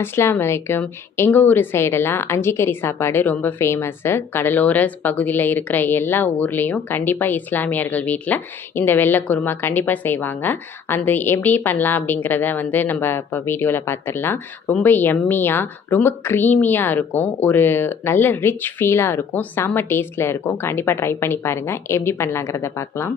அஸ்ஸலாமு அலைக்கும். எங்கள் ஊர் சைடெல்லாம் அஞ்சிக்கறி சாப்பாடு ரொம்ப ஃபேமஸ்ஸு. கடலோர பகுதியில் இருக்கிற எல்லா ஊர்லேயும் கண்டிப்பாக இஸ்லாமியர்கள் வீட்டில் இந்த வெள்ளை குருமா கண்டிப்பாக செய்வாங்க. அந்த எப்படி பண்ணலாம் அப்படிங்கிறத வந்து நம்ம இப்போ வீடியோவில் பார்த்துடலாம். ரொம்ப எம்மியாக ரொம்ப க்ரீமியாக இருக்கும். ஒரு நல்ல ரிச் ஃபீலாக இருக்கும். செம்ம டேஸ்ட்டில் இருக்கும். கண்டிப்பாக ட்ரை பண்ணி பாருங்கள். எப்படி பண்ணலாங்கிறத பார்க்கலாம்.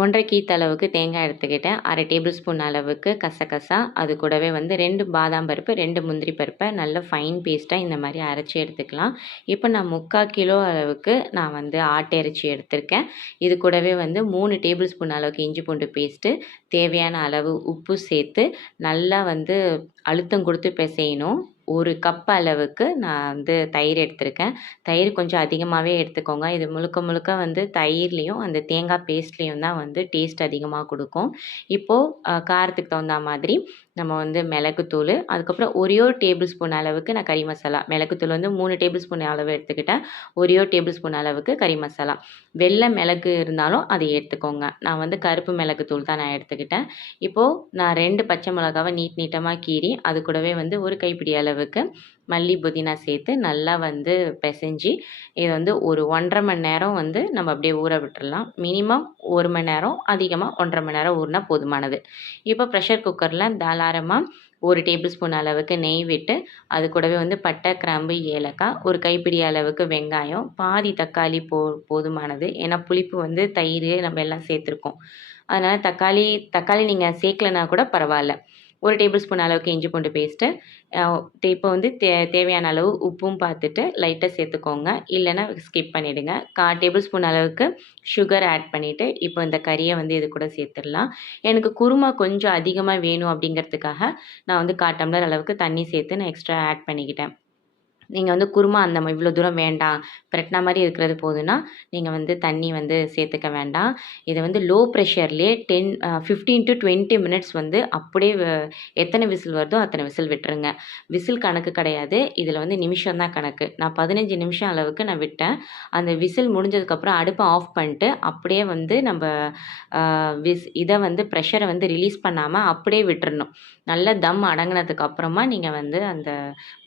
1 1/2 கீத்து அளவுக்கு தேங்காய் எடுத்துக்கிட்டேன். 1/2 டேபிள் ஸ்பூன் அளவுக்கு கசகசா, அது கூடவே வந்து 2 பாதாம் பருப்பு, 2 முந்திரி பருப்பை நல்ல ஃபைன் பேஸ்ட்டாக இந்த மாதிரி அரைச்சி எடுத்துக்கலாம். இப்போ நான் 3/4 கிலோ அளவுக்கு நான் வந்து ஆட்டு இறைச்சி எடுத்திருக்கேன். இது கூடவே வந்து 3 டேபிள் ஸ்பூன் அளவுக்கு இஞ்சி பூண்டு பேஸ்ட்டு, தேவையான அளவு உப்பு சேர்த்து நல்லா வந்து அழுத்தம் கொடுத்து பிசையணும். 1 கப் அளவுக்கு நான் வந்து தயிர் எடுத்திருக்கேன். தயிர் கொஞ்சம் அதிகமாகவே எடுத்துக்கோங்க. இது முழுக்க முழுக்க வந்து தயிர்லேயும் அந்த தேங்காய் பேஸ்ட்லேயும் தான் வந்து டேஸ்ட் அதிகமாக கொடுக்கும். இப்போது காரத்துக்கு தகுந்த மாதிரி நம்ம வந்து மிளகுத்தூள், அதுக்கப்புறம் ஒரே ஒரு டேபிள் ஸ்பூன் அளவுக்கு நான் கறி மசாலா, மிளகுத்தூள் வந்து 3 டேபிள் ஸ்பூன் அளவு எடுத்துக்கிட்டேன். ஒரே ஒரு டேபிள் ஸ்பூன் அளவுக்கு கறி மசாலா. வெள்ளை மிளகு இருந்தாலும் அதை எடுத்துக்கோங்க. நான் வந்து கருப்பு மிளகுத்தூள் தான் நான் எடுத்துக்கிட்டேன். இப்போது நான் 2 பச்சை மிளகாவை நீட்டமாக கீறி அது கூடவே வந்து ஒரு கைப்பிடி அளவுக்கு மல்லி புதினா சேர்த்து நல்லா வந்து பிசைஞ்சு இது வந்து ஒரு 1 1/2 மணி நேரம் வந்து நம்ம அப்படியே ஊற விட்டுறலாம். மினிமம் 1 மணி நேரம், அதிகமாக 1 1/2 மணி நேரம் ஊறினா போதுமானது. இப்போ ப்ரெஷர் குக்கரில் தாராளமாக 1 டேபிள் ஸ்பூன் அளவுக்கு நெய் விட்டு அது கூடவே வந்து பட்டை, கிராம்பு, ஏலக்காய், ஒரு கைப்பிடி அளவுக்கு வெங்காயம், பாதி தக்காளி போதுமானது. ஏன்னா புளிப்பு வந்து தயிர் நம்ம எல்லாம் சேர்த்துருக்கோம். அதனால் தக்காளி நீங்கள் சேர்க்கலனா கூட பரவாயில்ல. 1 டேபிள் ஸ்பூன் அளவுக்கு இஞ்சி பூண்டு பேஸ்ட்டு, இப்போ வந்து தேவையான அளவு உப்பும் பார்த்துட்டு லைட்டாக சேர்த்துக்கோங்க. இல்லைன்னா ஸ்கிப் பண்ணிவிடுங்க. 1/4 டேபிள் ஸ்பூன் அளவுக்கு சுகர் ஆட் பண்ணிவிட்டு இப்போ இந்த கறியை வந்து இது கூட சேர்த்துடலாம். எனக்கு குருமா கொஞ்சம் அதிகமாக வேணும் அப்படிங்கிறதுக்காக நான் வந்து 1/4 டம்ளர் அளவுக்கு தண்ணி சேர்த்து நான் எக்ஸ்ட்ரா ஆட் பண்ணிக்கிட்டேன். நீங்கள் வந்து குருமா அந்த இவ்வளோ தூரம் வேண்டாம், பிரட்டின மாதிரி இருக்கிறது போதுன்னா நீங்கள் வந்து தண்ணி வந்து சேர்த்துக்க வேண்டாம். இதை வந்து லோ ப்ரெஷர்லேயே 15 to 20 மினிட்ஸ் வந்து அப்படியே எத்தனை விசில் வருதோ அத்தனை விசில் விட்டுருங்க. விசில் கணக்கு கிடையாது, இதில் வந்து நிமிஷம் தான் கணக்கு. நான் 15 நிமிஷம் அளவுக்கு நான் விட்டேன். அந்த விசில் முடிஞ்சதுக்கப்புறம் அடுப்பை ஆஃப் பண்ணிட்டு அப்படியே வந்து நம்ம இதை வந்து ப்ரெஷரை வந்து ரிலீஸ் பண்ணாமல் அப்படியே விட்டுறணும். நல்லா தம் அடங்கினதுக்கு அப்புறமா நீங்கள் வந்து அந்த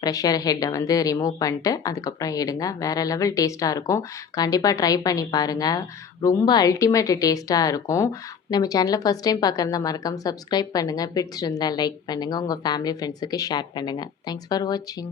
ப்ரெஷர் ஹெட்டை வந்து ரிமூவ் பண்ணிட்டு அதுக்கப்புறம் எடுங்க. வேறு லெவல் டேஸ்ட்டாக இருக்கும். கண்டிப்பாக ட்ரை பண்ணி பாருங்கள். ரொம்ப அல்டிமேட் டேஸ்ட்டாக இருக்கும். நம்ம சேனலை ஃபஸ்ட் டைம் பார்க்குறதா மறக்காமல் சப்ஸ்கிரைப் பண்ணுங்கள். பிடிச்சிருந்தா லைக் பண்ணுங்கள். உங்கள் ஃபேமிலி ஃப்ரெண்ட்ஸுக்கு ஷேர் பண்ணுங்கள். தேங்க்ஸ் ஃபார் வாட்சிங்.